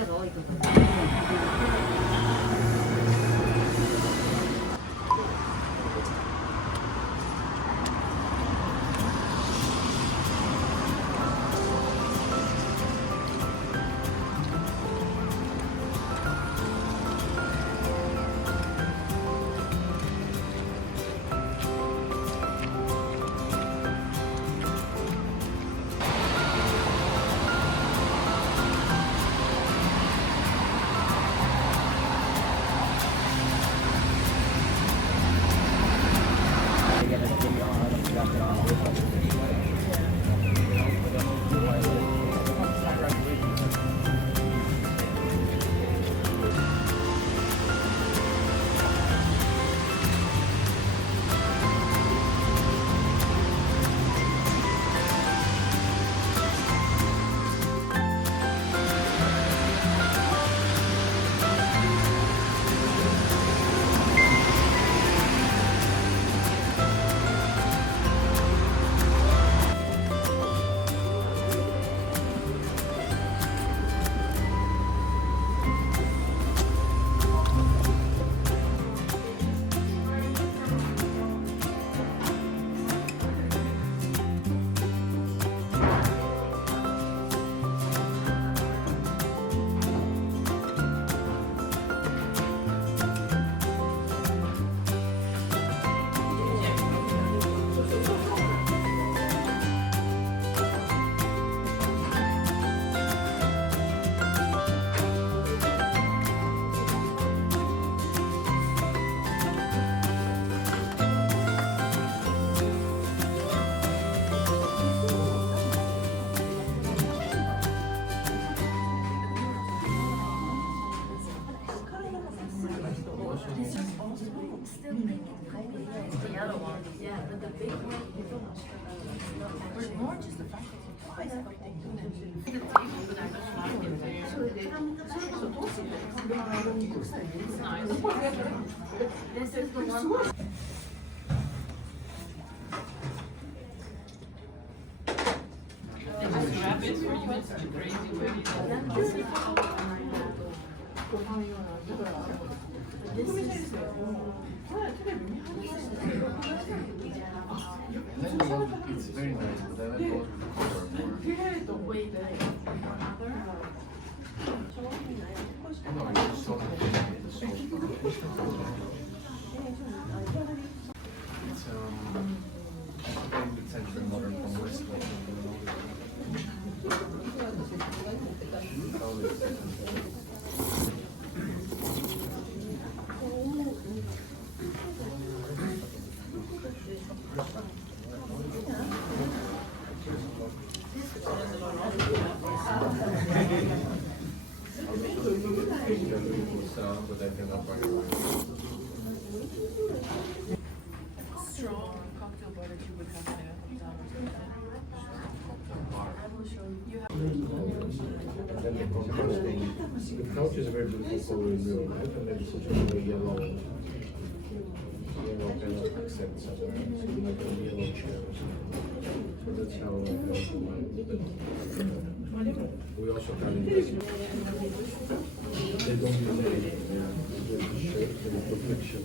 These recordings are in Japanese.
ろいとか。It's very nice, but then it goes with the color more. No, it's so it's so It's very mid-century modern from West but I cannot buy Strong cocktail bar that you would have in a Then the contrasting, the couch is a very beautiful color in real life, and then it's such a yellow kind of accent somewhere. So you like a yellow chair or something. So that's how I have to mind. We also got it. They don't use anything, yeah. Just the shape and the perfection.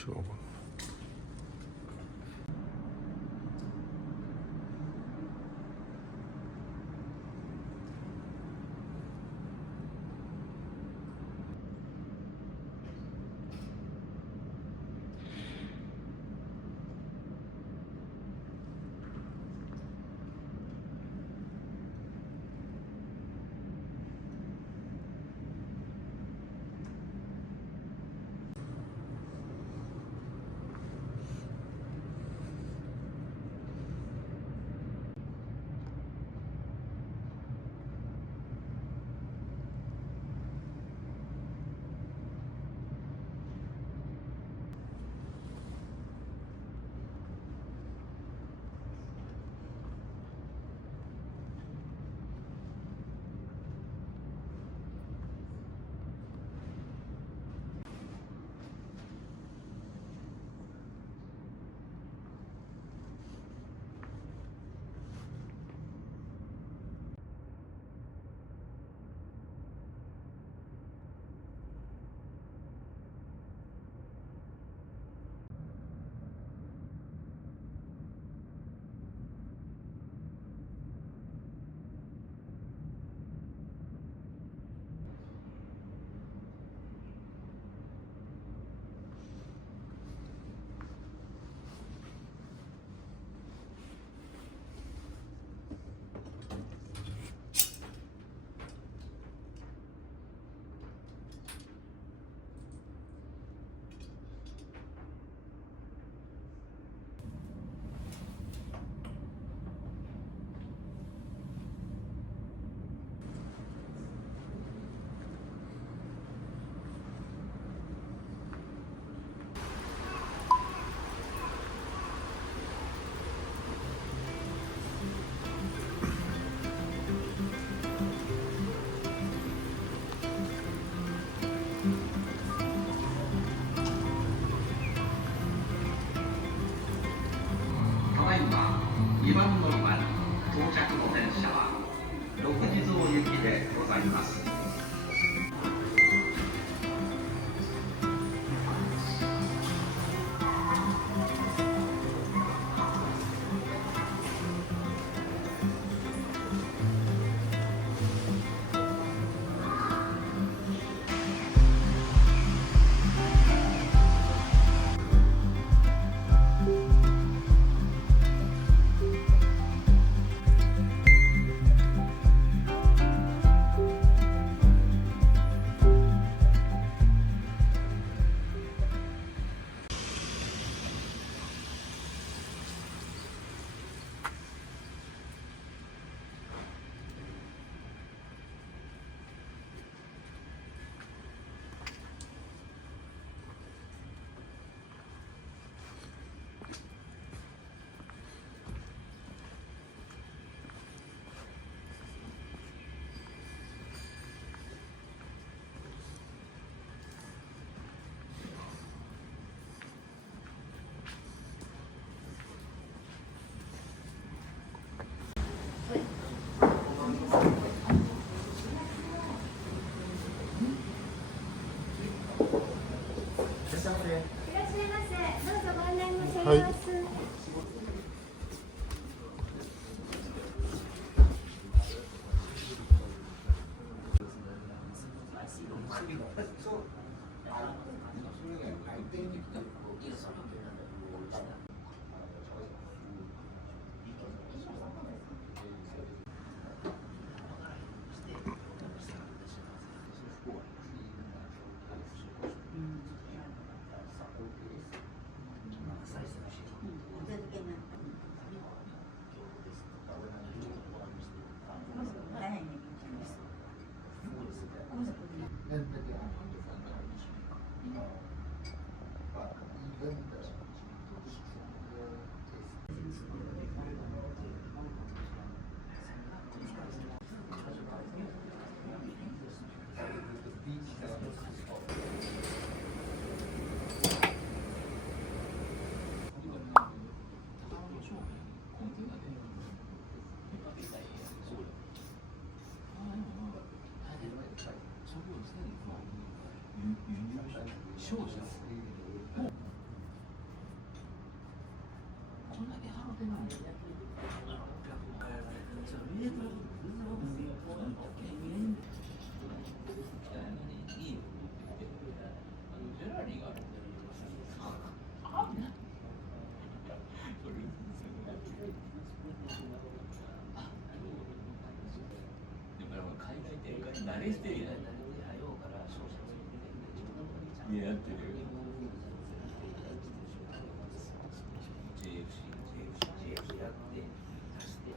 勝負。ただいま2番乗り場に到着の電車は六地蔵行きでございます。はい。慣れしてるやん。いや、やってる。JFC やって、足して。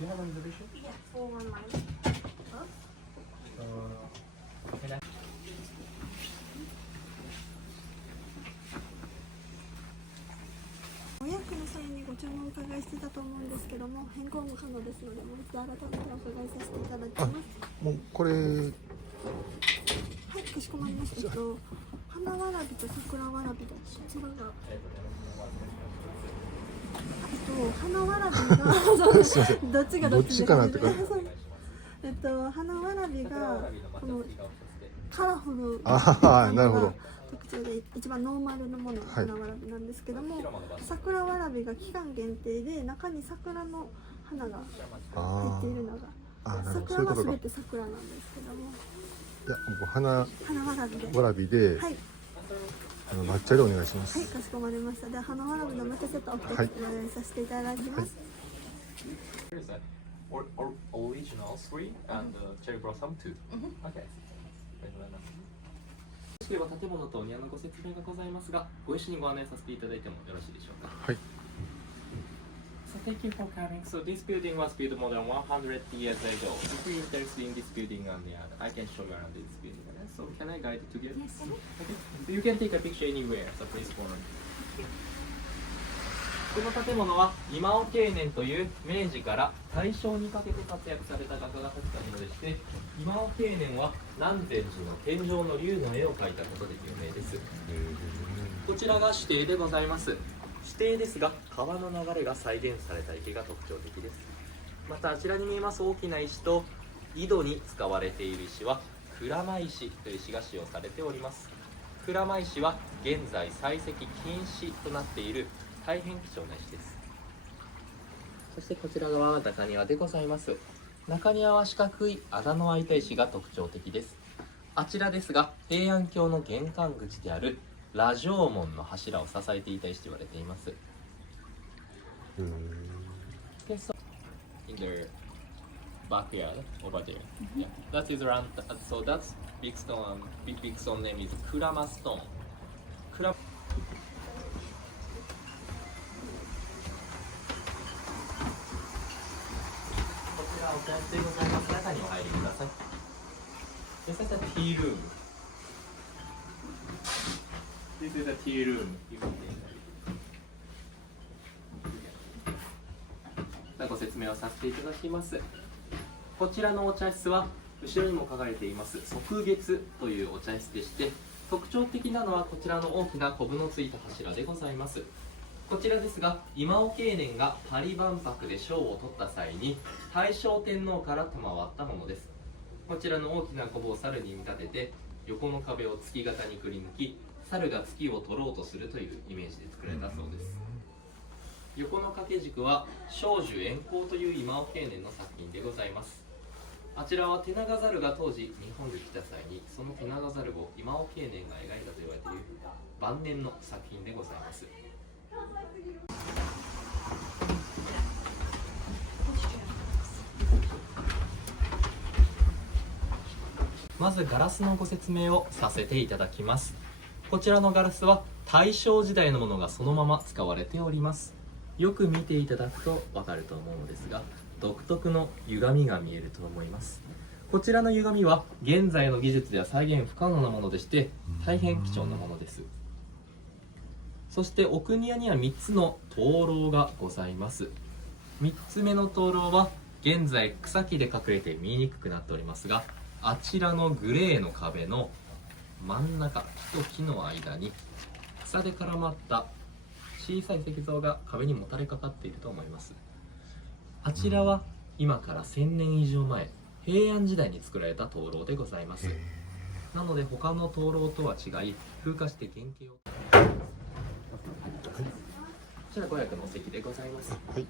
Do you have an reservation? Yeah, for 1 line. Can I? お予約の際にご注文お伺いしてたと思うんですけども、変更も可能ですので、もう一度改めてお伺いさせていただきます。もうこれはい、かしこまりました。花わらびと桜わらびどちらが花わらびがすいませんどっちがどっちかなとか花わらびがこのカラフルああなるほど特徴で一番ノーマルのものがはい花わらびなんですけども、桜わらびが期間限定で中に桜の花が入っているのがなるほどそう桜はいうことか全て桜なんですけども、いや僕花花わらびでわらびで、はい、抹茶でお願いします、はい、かしこまりました。では花わらびの抹茶セットをお願いさせていただきます。Here's that. Original 3 and cherry blossom 2. Okay. よろしければ建物とお庭のご説明がございますが、ご一緒にご案内させていただいてもよろしいでしょうか。はい。So thank you for coming. So this building was built more than 100 years ago. If you're interested in this building and I can show you around this building. So can I guide you together? Yes, sir. Okay. So you can take a picture anywhere. So please follow me. この建物は今尾経年という明治から大正にかけて活躍された画家が建てたものでして、今尾経年は南禅寺の天井の龍の絵を描いたことで有名です。こちらが指定でございます。指定ですが川の流れが再現された池が特徴的です。またあちらに見えます大きな石と井戸に使われている石は鞍馬石という石が使用されております。鞍馬石は現在採石禁止となっている大変貴重な石です。そしてこちら側は中庭でございます。中庭は四角い穴の開いた石が特徴的です。あちらですが平安京の玄関口である羅城門の柱を支えていた石と言われています。In the backyard over there. Yeah, that is around. So that's big stone. Big stone name is Kurama stone. Kurama. こちらお茶室でございます。中にお入りください。This is a tea room. This is a tea room. ご説明をさせていただきます。こちらのお茶室は後ろにも書かれています側月というお茶室でして、特徴的なのはこちらの大きなコブのついた柱でございます。こちらですが今尾経年がパリ万博で賞を取った際に大正天皇から賜ったものです。こちらの大きなコブを猿に見立てて横の壁を月型にくり抜き、猿が月を取ろうとするというイメージで作られたそうです。横の掛け軸は少樹円光という今尾経年の作品でございます。あちらは手長猿が当時日本に来た際にその手長猿を今尾経年が描いたと言われている晩年の作品でございます。まずガラスのご説明をさせていただきます。こちらのガラスは大正時代のものがそのまま使われております。よく見ていただくと分かると思うのですが、独特の歪みが見えると思います。こちらの歪みは現在の技術では再現不可能なものでして大変貴重なものです。そして奥庭には3つの灯籠がございます。3つ目の灯籠は現在草木で隠れて見えにくくなっておりますが、あちらのグレーの壁の真ん中、木と木の間に草で絡まった小さい石像が壁にもたれかかっていると思います。あちらは今から1000年以上前、平安時代に作られた灯籠でございます。なので他の灯籠とは違い風化して原型を、こちら500のお席でございます。はい。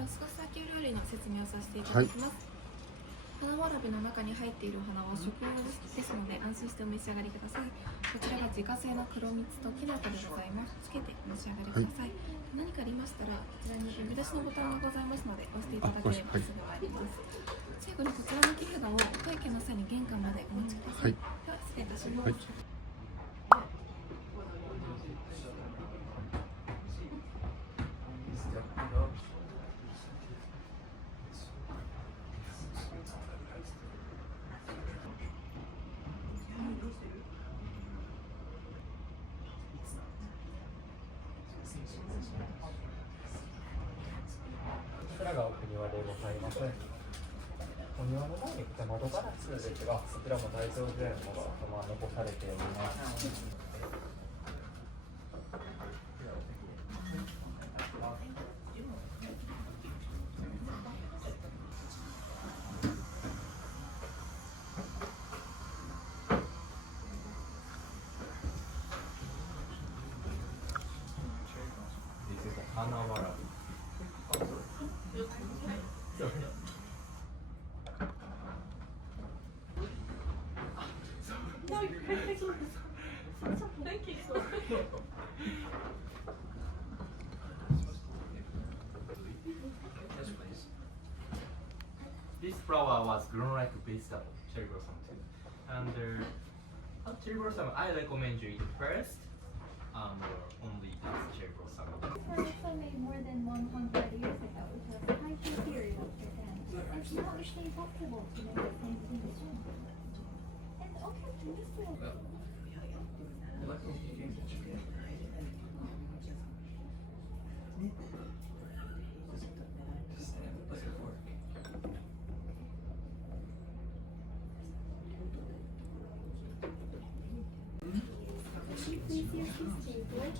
少しだけ料理の説明をさせていただきます。花わらびの中に入っているお花は食用ですので安心してお召し上がりください。こちらが自家製の黒蜜ときな粉でございます。つけてお召し上がりください。何かありましたらこちらに呼び出しのボタンがございますので押していただければすぐ入ります。最後にこちらの木札をお会計の際に玄関までお持ちください。では失礼いたします。こちらがお庭でございます。お庭の前にこちら窓ガラスですが、そちらも大正時代のものがそのまま残されております。花わらび。This flower was grown like vegetable, cherry blossom too. And cherry blossom, I recommend you eat first. only as Cherokee Saga. were also made more than 100 years ago, which was a high period of Japan. It's not usually possible to make the same thing soon. And okay, this will please use this table.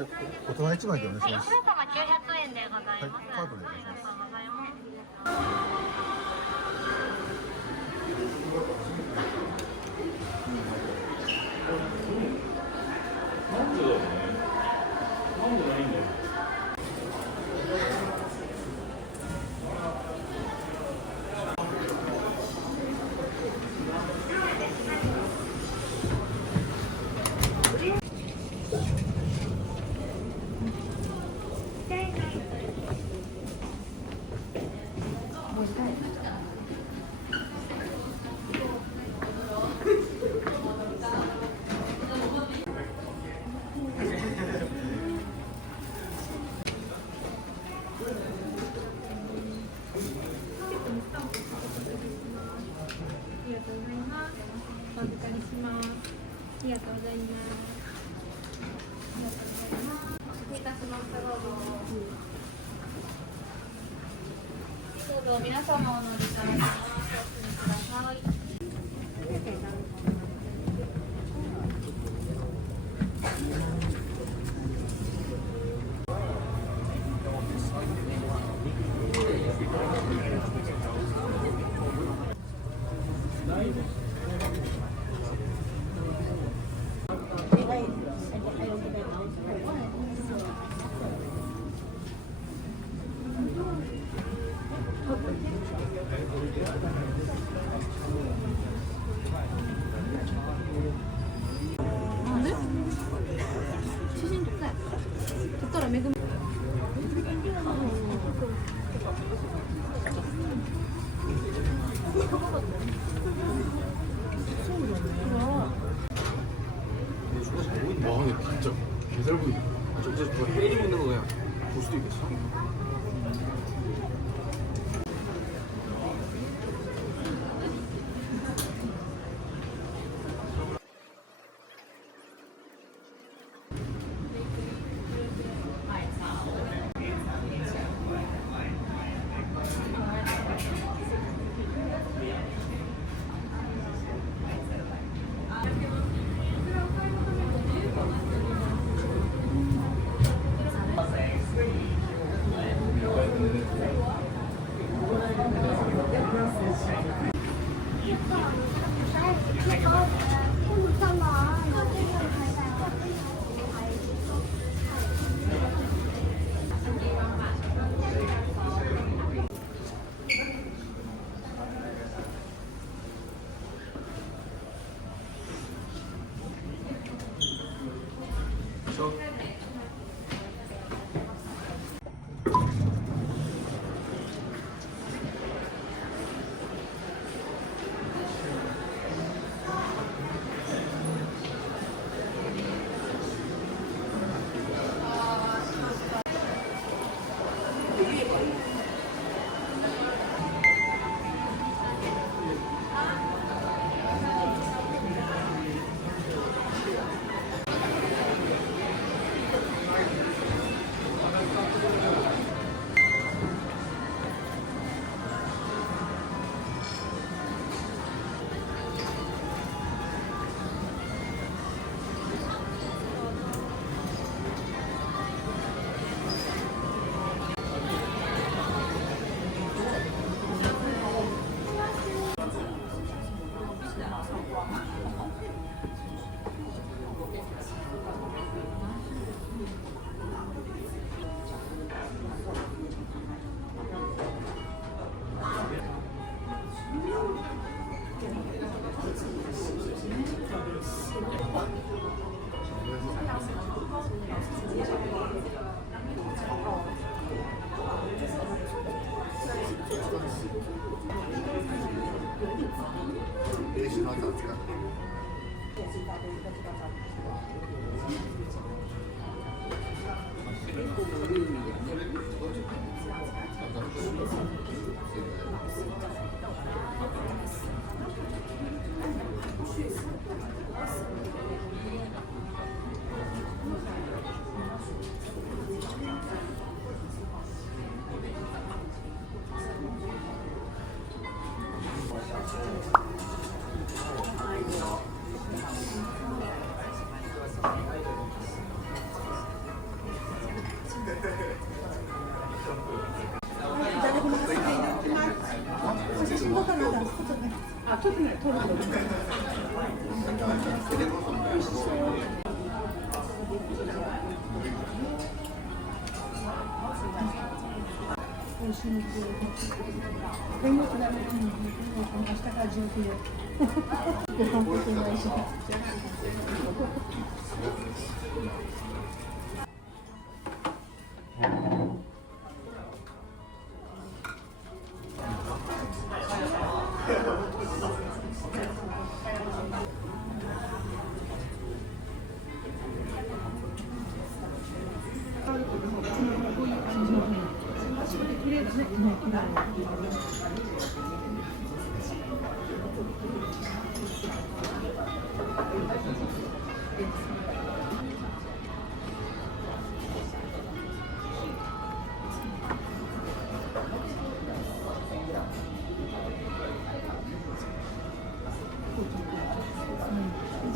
大人1枚でお願いします。様900円でございます。カードでお願いします。ありがとうございます。お預かりします。ありがとうございます。お待たせいたしました。どうぞ皆様お乗りください。お進みください。와 근데 진짜 개잘 보인다. 저기서 누가 때리고 있는 거 그냥 볼 수도 있겠어.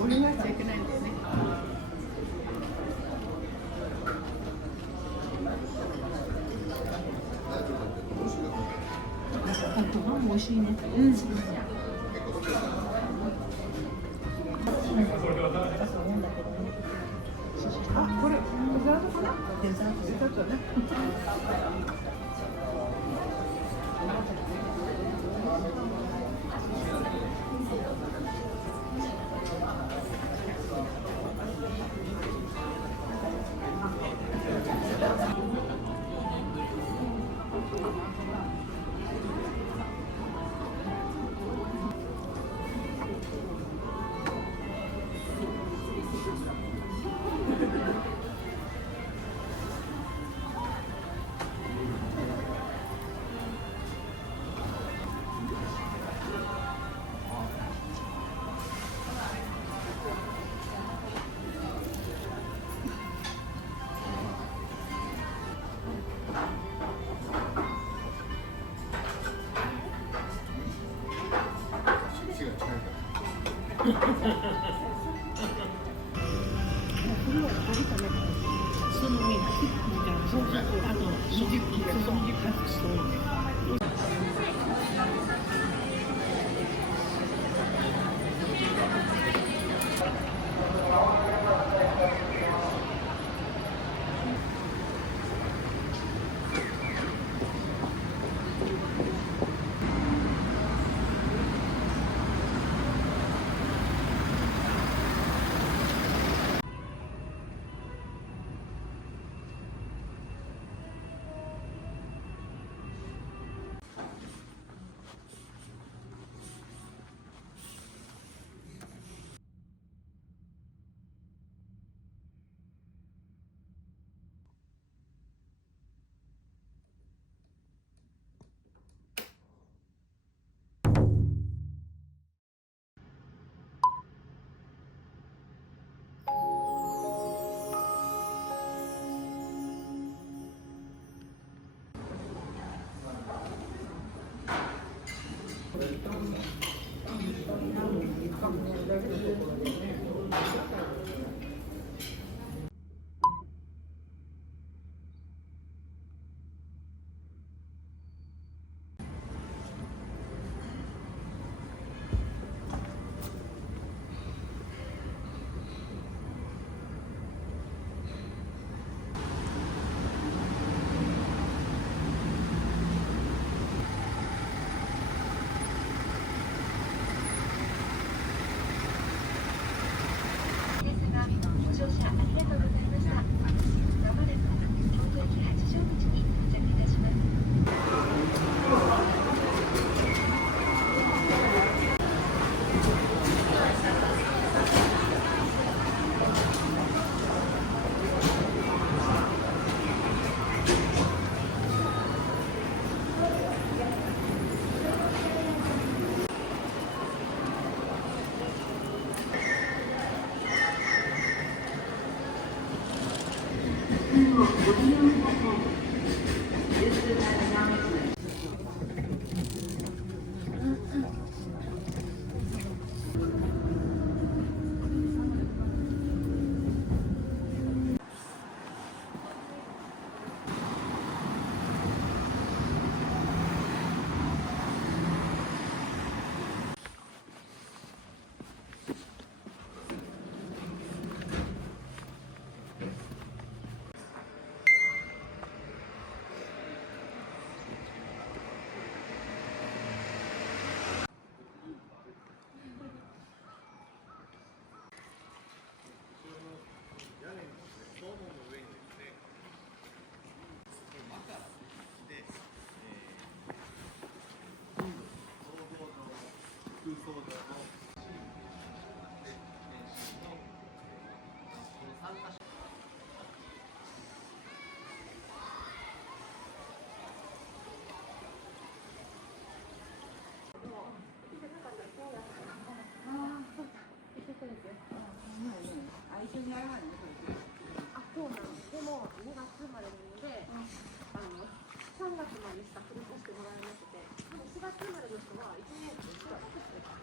俺がやっちゃいけないんだよね。ご飯も美味しいね。うん。あ、これデザートかな？デザートね。そうなんです。でも2月生まれなので、3月までしか過ごしてもらえなくて、多分4月生まれの人は1年4月ですね。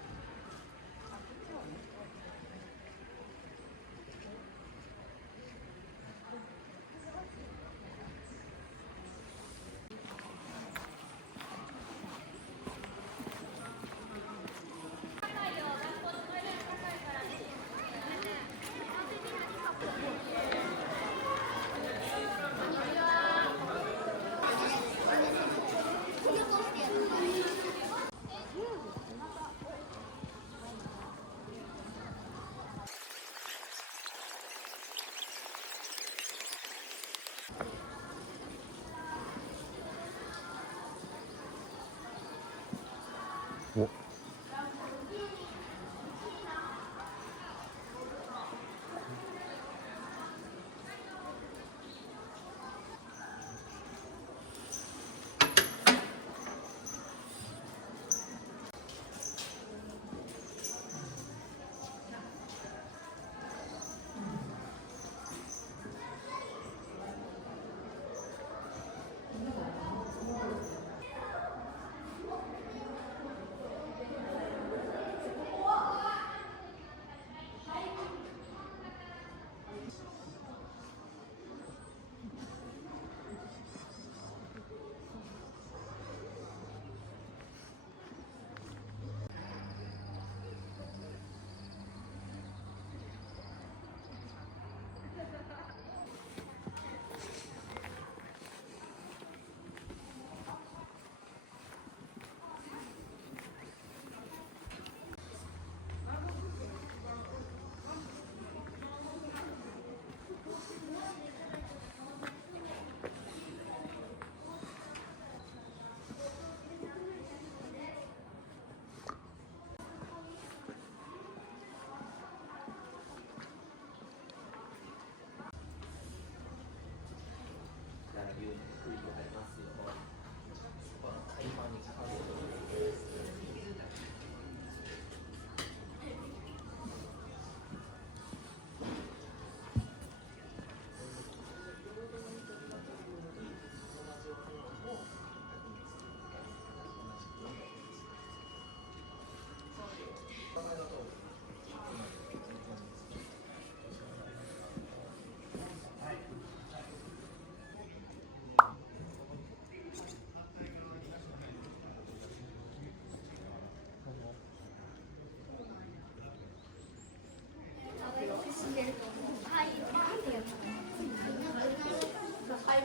お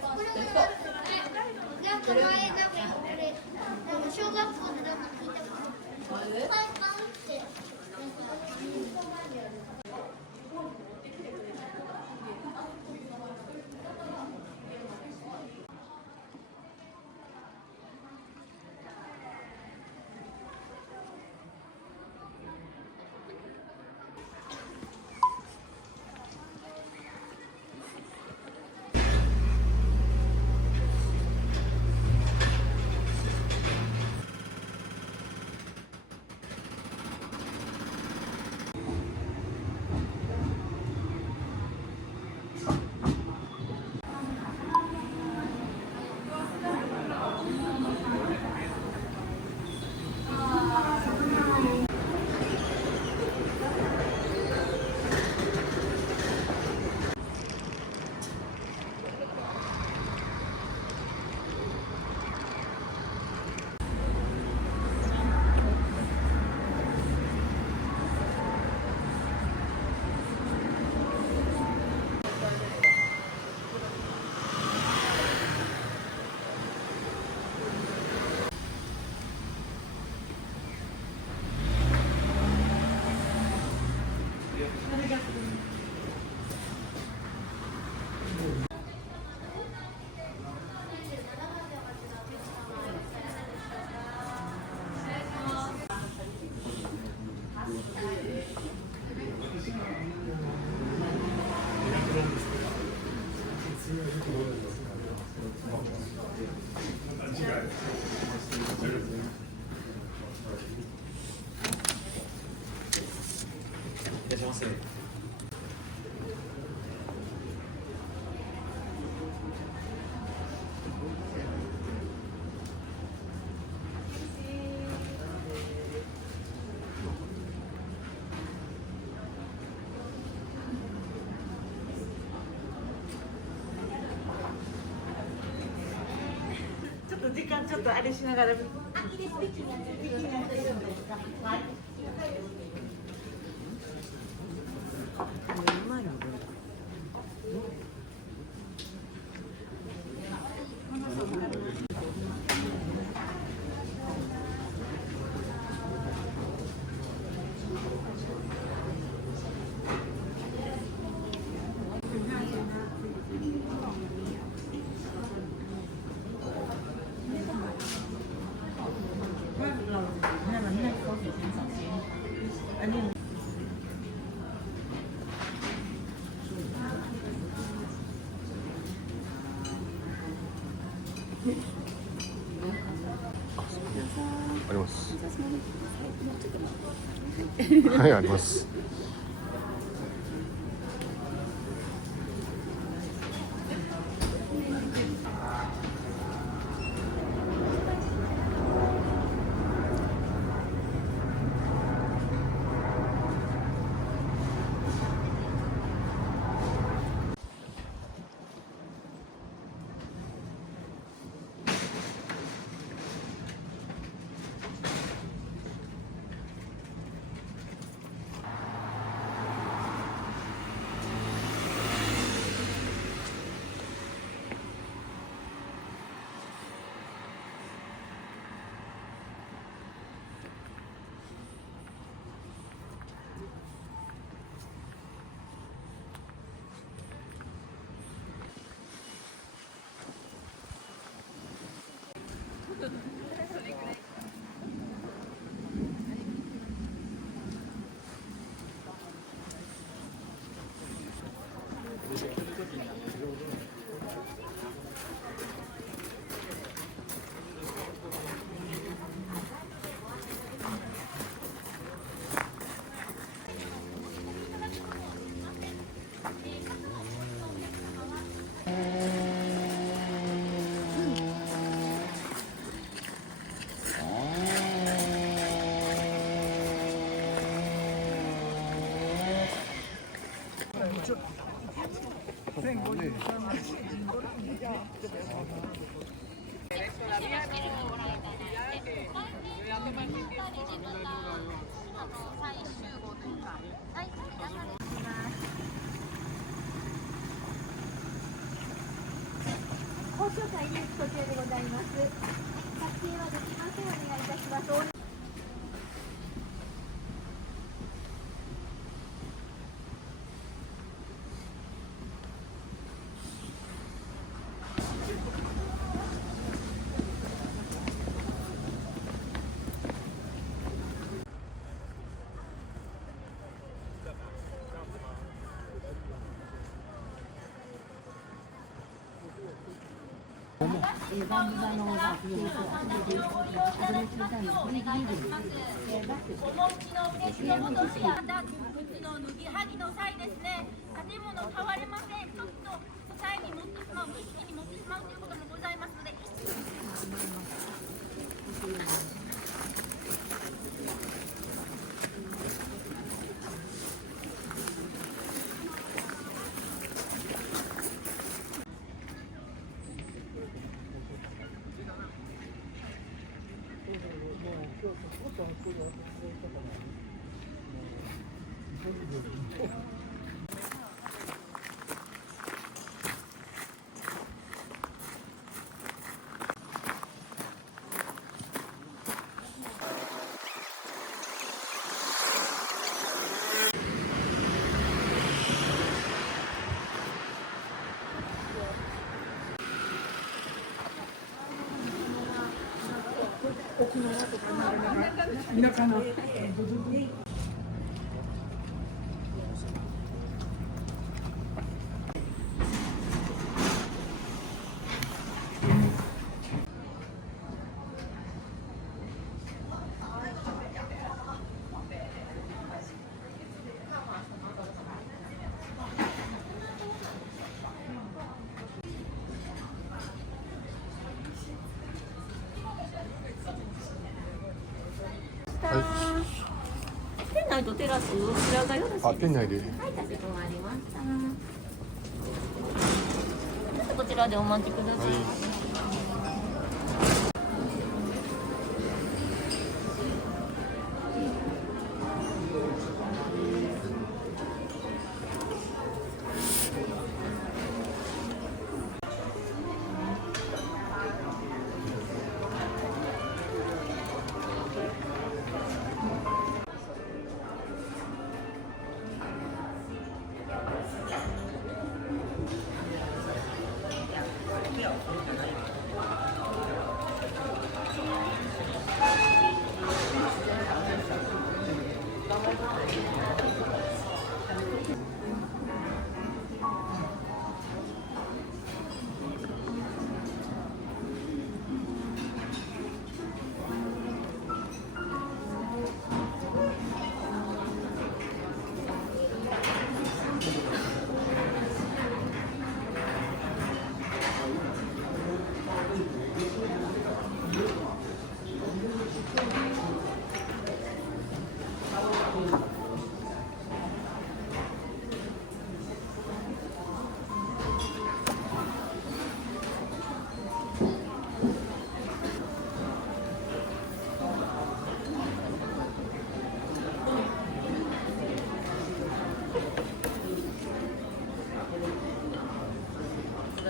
これ、小学校でなんか聞いたことある。パイパンって。いらっしゃいませ。ちょっとあれしながら。あります。はい、あります。交渉会に途中でございます。撮影はできません。お願いいたします。萩の際ですね、建物買われません。ちょっと際に持ってしまう、無意識に持ってしまうということもございますので。店内とテラスどちらがよろしいですか。店内で。はい、かしこまりました。ちょっとこちらでお待ちください。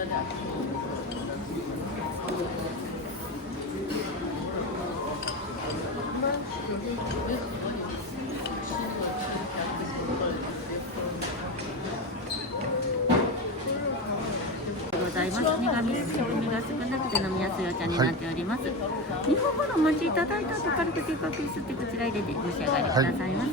ございます。苦味、塩味が少なくて飲みやすいお茶になっております。日本ほどお待ちいただいた後、軽くテープ吸ってこちら入れて召し上がりくださいませ。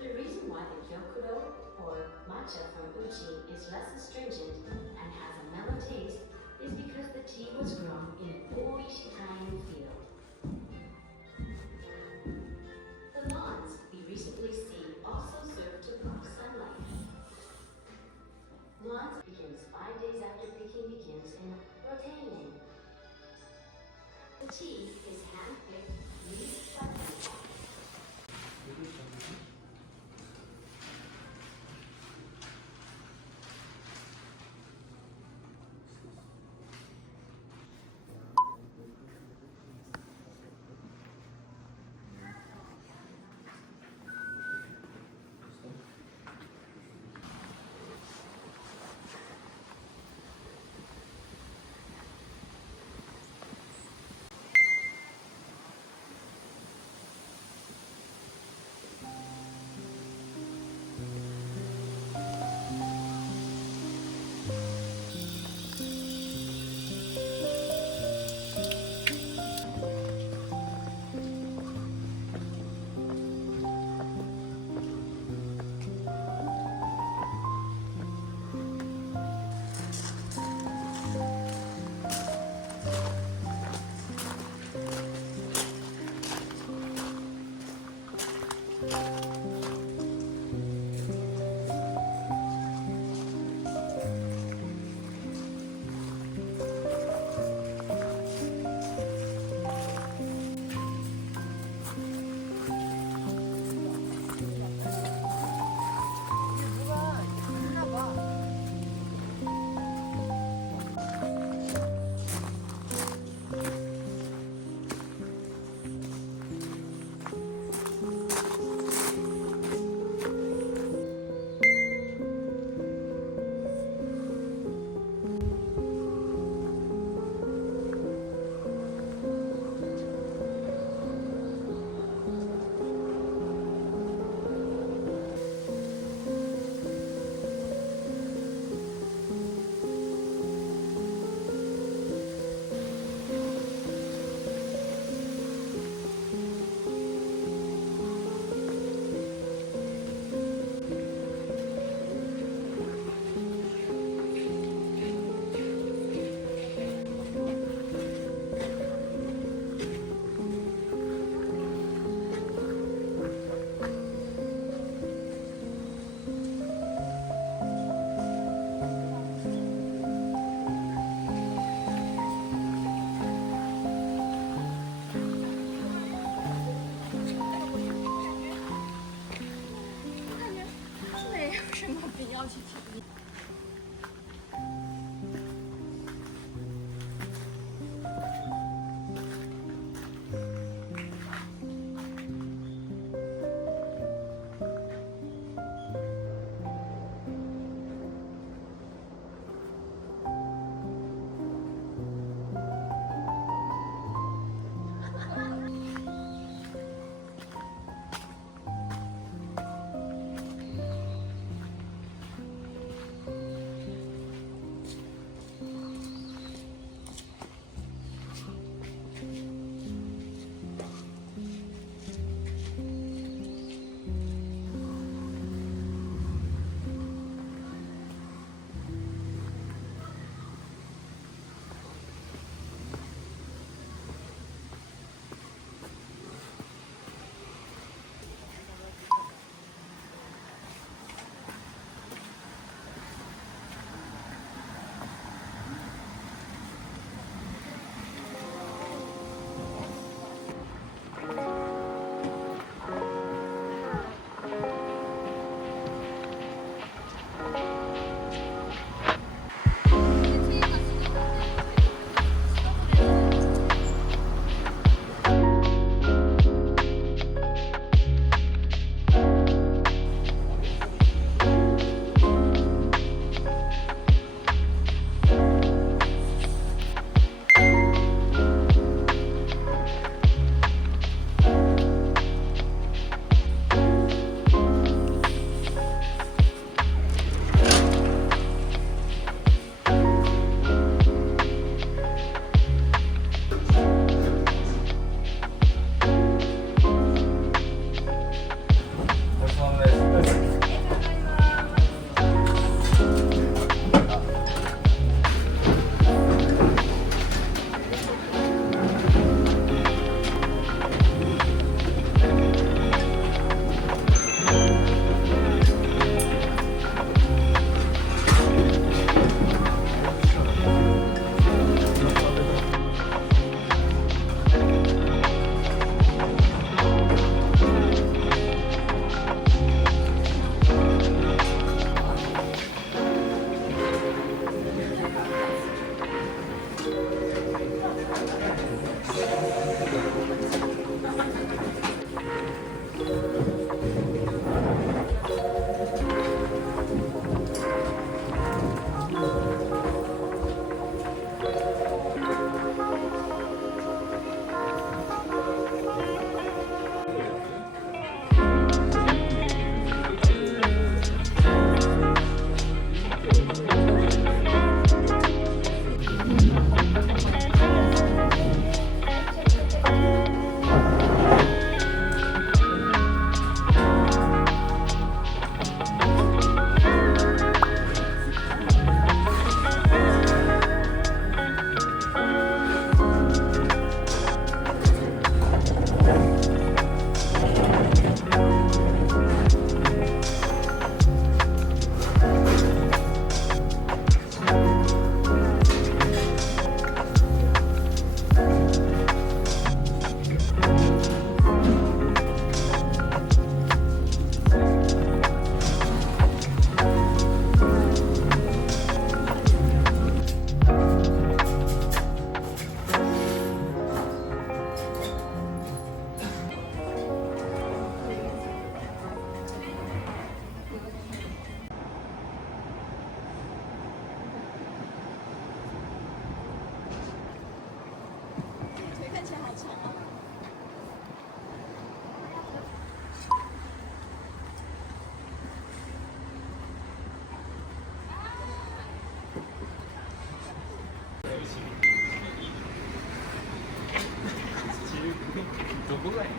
The reason why the Gyokuro or matcha from Uchi is less astringent and has a mellow taste is because the tea was grown in Oishikain field. The lawns we recently see also serve to block sunlight. Lawns begins 5 days after picking begins in Rotainen. The tea is hand-picked leaf by leaf.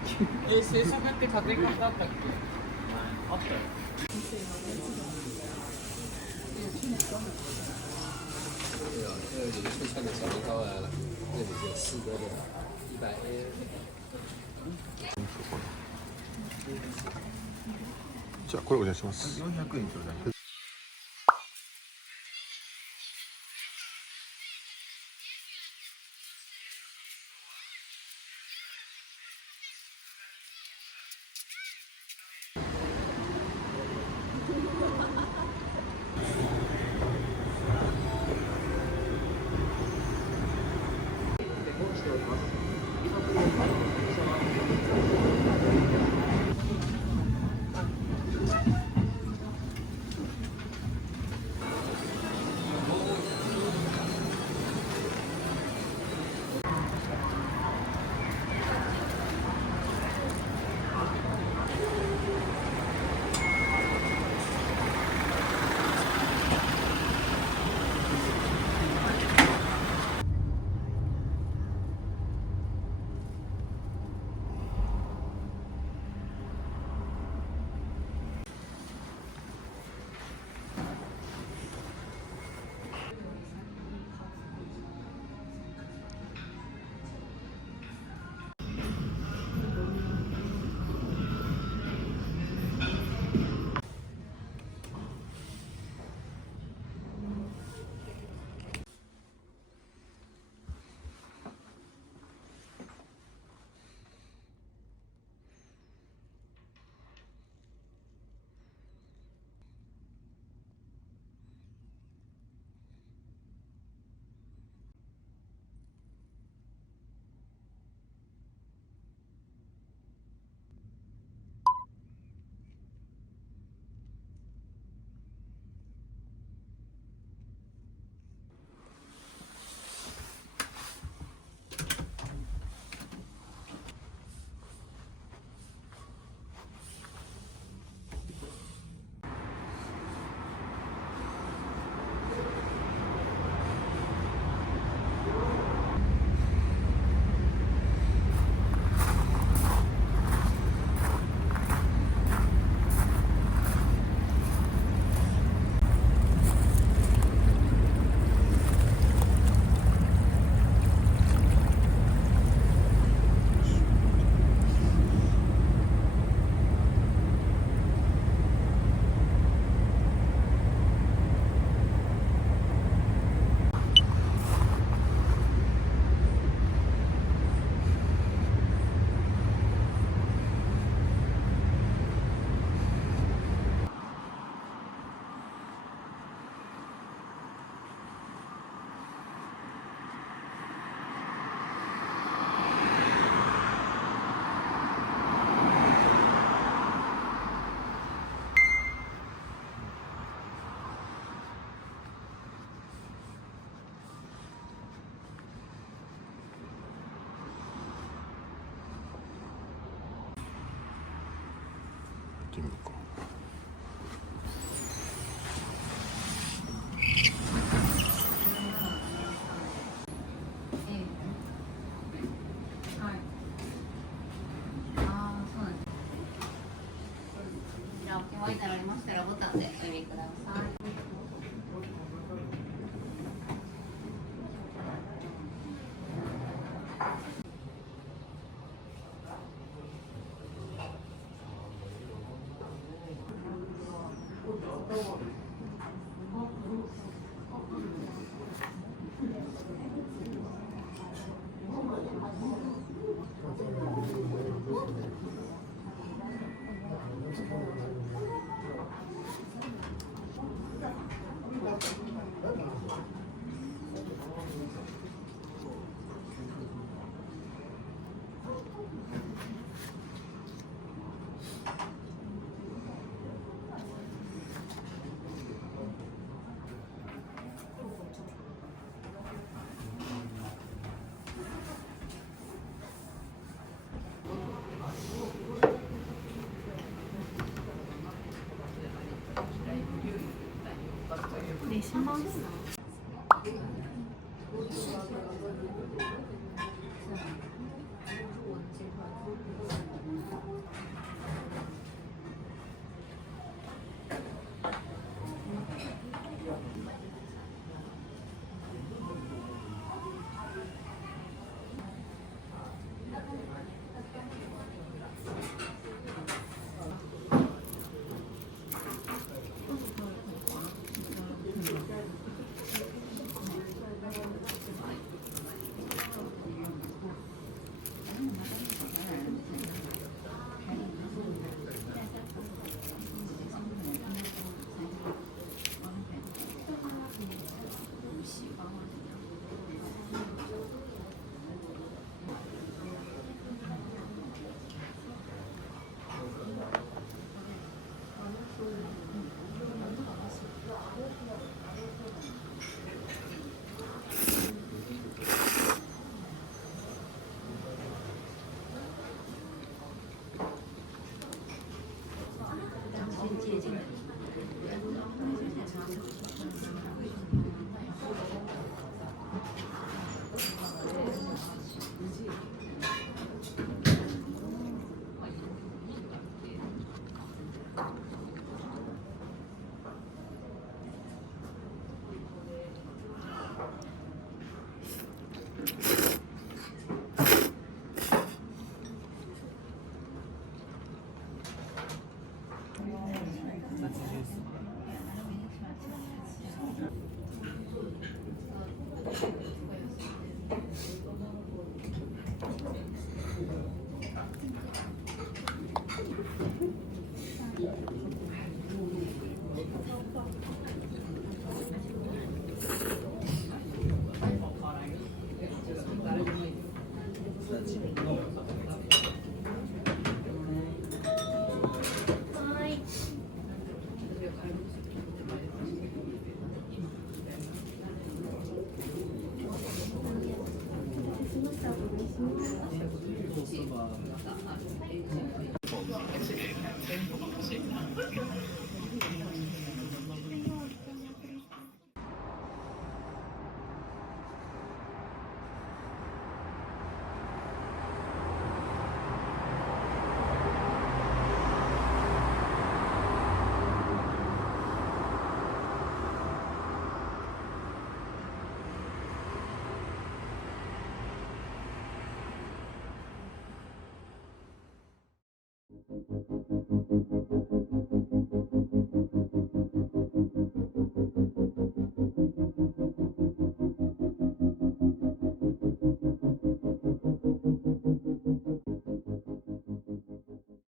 制作って家庭科だったっけ？あったよ。じゃあこれお願いします。400円ちょうだい。ってみようか。じゃあ、お決まりになられましたらボタンでお読みください。失礼します。ナッツジュース